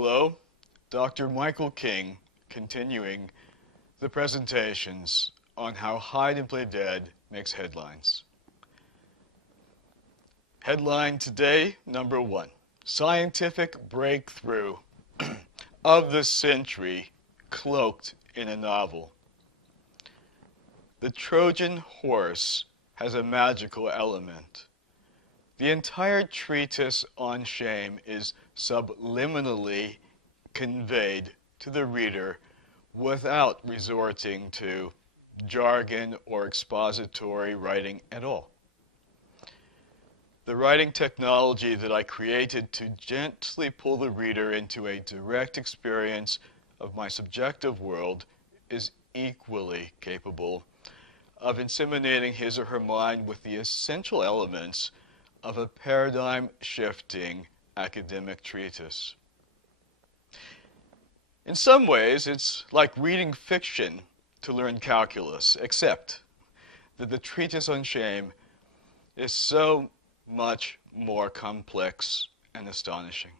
Hello, Dr. Michael King, continuing the presentations on how Hide and Play Dead makes headlines. Headline today, number 1. Scientific breakthrough of the century cloaked in a novel. The Trojan horse has a magical element. The entire treatise on shame is subliminally conveyed to the reader without resorting to jargon or expository writing at all. The writing technology that I created to gently pull the reader into a direct experience of my subjective world is equally capable of inseminating his or her mind with the essential elements of a paradigm-shifting academic treatise. In some ways, it's like reading fiction to learn calculus, except that the treatise on shame is so much more complex and astonishing.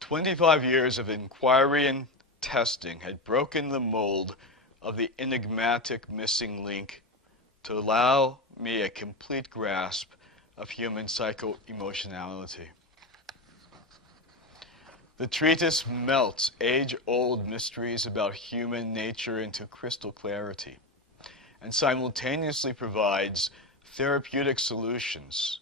25 years of inquiry and testing had broken the mold of the enigmatic missing link to allow me a complete grasp of human psycho-emotionality. The treatise melts age-old mysteries about human nature into crystal clarity and simultaneously provides therapeutic solutions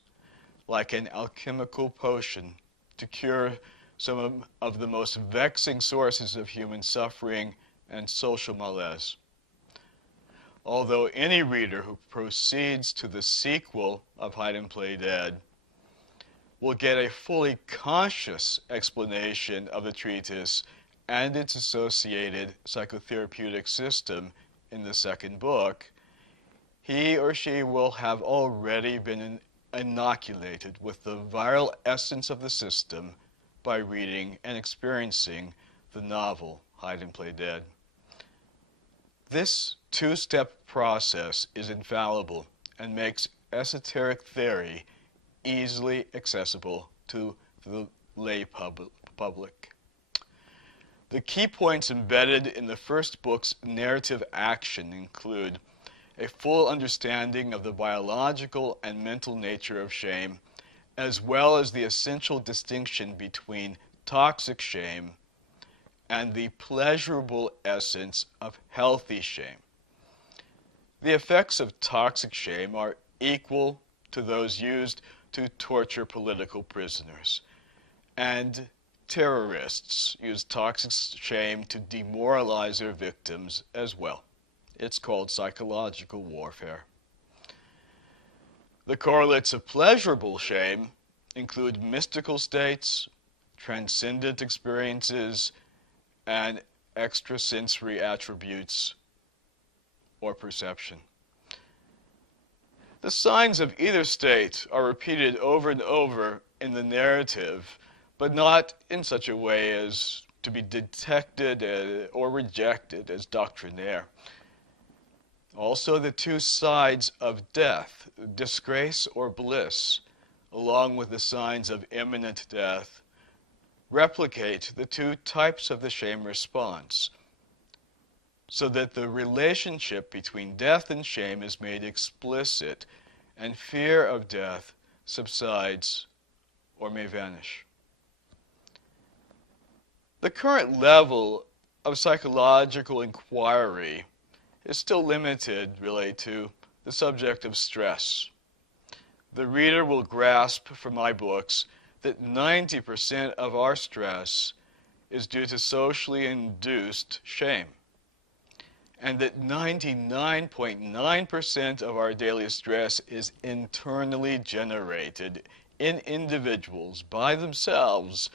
like an alchemical potion to cure some of the most vexing sources of human suffering and social malaise. Although any reader who proceeds to the sequel of Hide and Play Dead will get a fully conscious explanation of the treatise and its associated psychotherapeutic system in the second book, he or she will have already been inoculated with the viral essence of the system by reading and experiencing the novel Hide and Play Dead. This two-step process is infallible and makes esoteric theory easily accessible to the lay public. The key points embedded in the first book's narrative action include a full understanding of the biological and mental nature of shame, as well as the essential distinction between toxic shame and the pleasurable essence of healthy shame. The effects of toxic shame are equal to those used to torture political prisoners, and terrorists use toxic shame to demoralize their victims as well. It's called psychological warfare. The correlates of pleasurable shame include mystical states, transcendent experiences, and extrasensory attributes or perception. The signs of either state are repeated over and over in the narrative, but not in such a way as to be detected or rejected as doctrinaire. Also, the two sides of death, disgrace or bliss, along with the signs of imminent death, replicate the two types of the shame response, so that the relationship between death and shame is made explicit, and fear of death subsides or may vanish. The current level of psychological inquiry is still limited, really, to the subject of stress. The reader will grasp from my books that 90% of our stress is due to socially induced shame, and that 99.9% of our daily stress is internally generated in individuals by themselves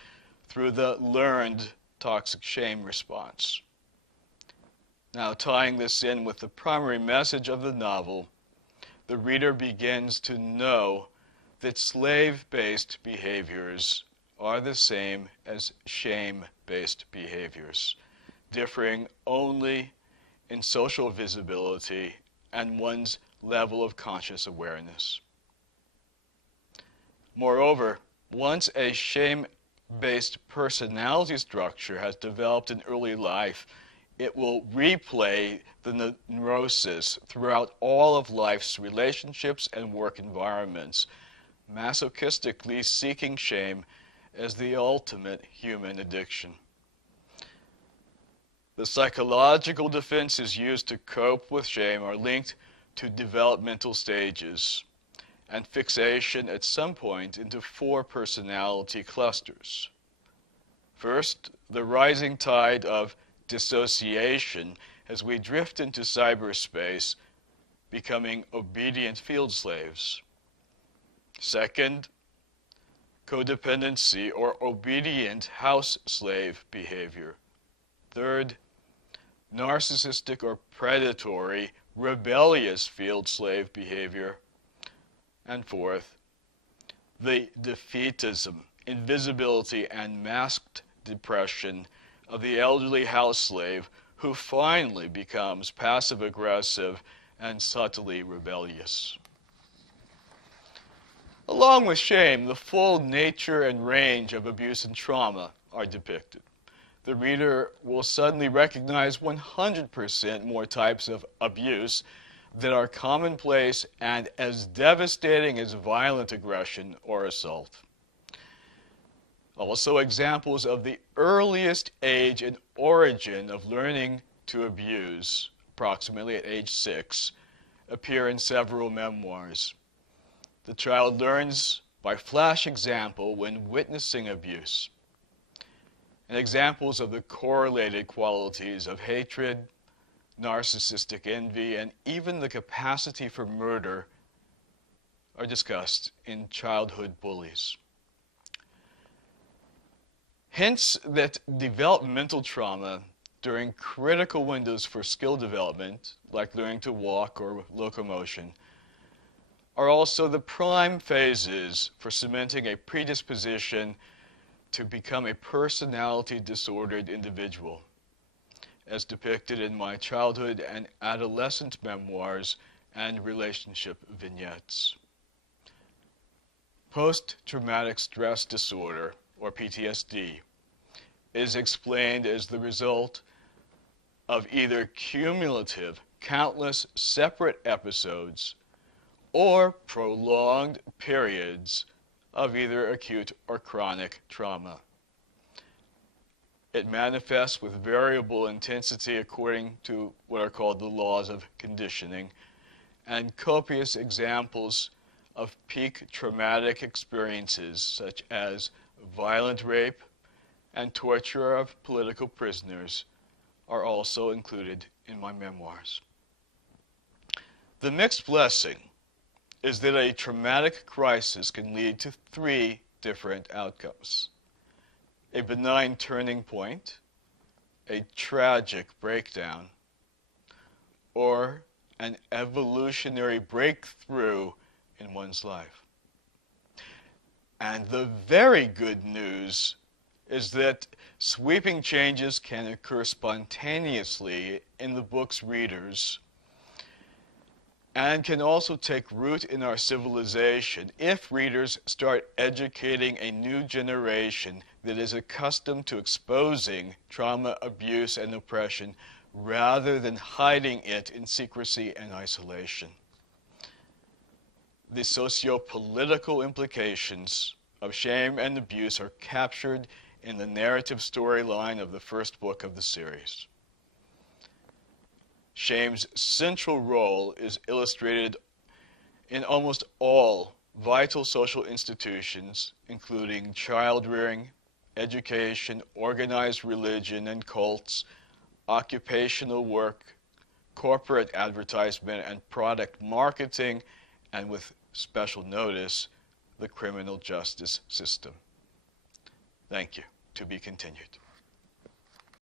through the learned toxic shame response. Now, tying this in with the primary message of the novel, the reader begins to know that slave-based behaviors are the same as shame-based behaviors, differing only in social visibility and one's level of conscious awareness. Moreover, once a shame shame-based personality structure has developed in early life, it will replay the neurosis throughout all of life's relationships and work environments, masochistically seeking shame as the ultimate human addiction. The psychological defenses used to cope with shame are linked to developmental stages and fixation at some point into 4 personality clusters. First, the rising tide of dissociation as we drift into cyberspace, becoming obedient field slaves. Second, codependency or obedient house slave behavior. Third, narcissistic or predatory, rebellious field slave behavior. And fourth, the defeatism, invisibility, and masked depression of the elderly house slave who finally becomes passive-aggressive and subtly rebellious. Along with shame, the full nature and range of abuse and trauma are depicted. The reader will suddenly recognize 100% more types of abuse that are commonplace and as devastating as violent aggression or assault. Also, examples of the earliest age and origin of learning to abuse, approximately at age 6, appear in several memoirs. The child learns by flash example when witnessing abuse. And examples of the correlated qualities of hatred, narcissistic envy, and even the capacity for murder are discussed in Childhood Bullies. Hints that developmental trauma during critical windows for skill development, like learning to walk or locomotion, are also the prime phases for cementing a predisposition to become a personality disordered individual, as depicted in my childhood and adolescent memoirs and relationship vignettes. Post-traumatic stress disorder, or PTSD, is explained as the result of either cumulative, countless separate episodes or prolonged periods of either acute or chronic trauma. It manifests with variable intensity according to what are called the laws of conditioning, and copious examples of peak traumatic experiences such as violent rape and torture of political prisoners are also included in my memoirs. The mixed blessing is that a traumatic crisis can lead to 3 different outcomes: a benign turning point, a tragic breakdown, or an evolutionary breakthrough in one's life. And the very good news is that sweeping changes can occur spontaneously in the book's readers and can also take root in our civilization if readers start educating a new generation that is accustomed to exposing trauma, abuse, and oppression rather than hiding it in secrecy and isolation. The socio-political implications of shame and abuse are captured in the narrative storyline of the first book of the series. Shame's central role is illustrated in almost all vital social institutions, including child-rearing, education, organized religion and cults, occupational work, corporate advertisement and product marketing, and with special notice, the criminal justice system. Thank you. To be continued.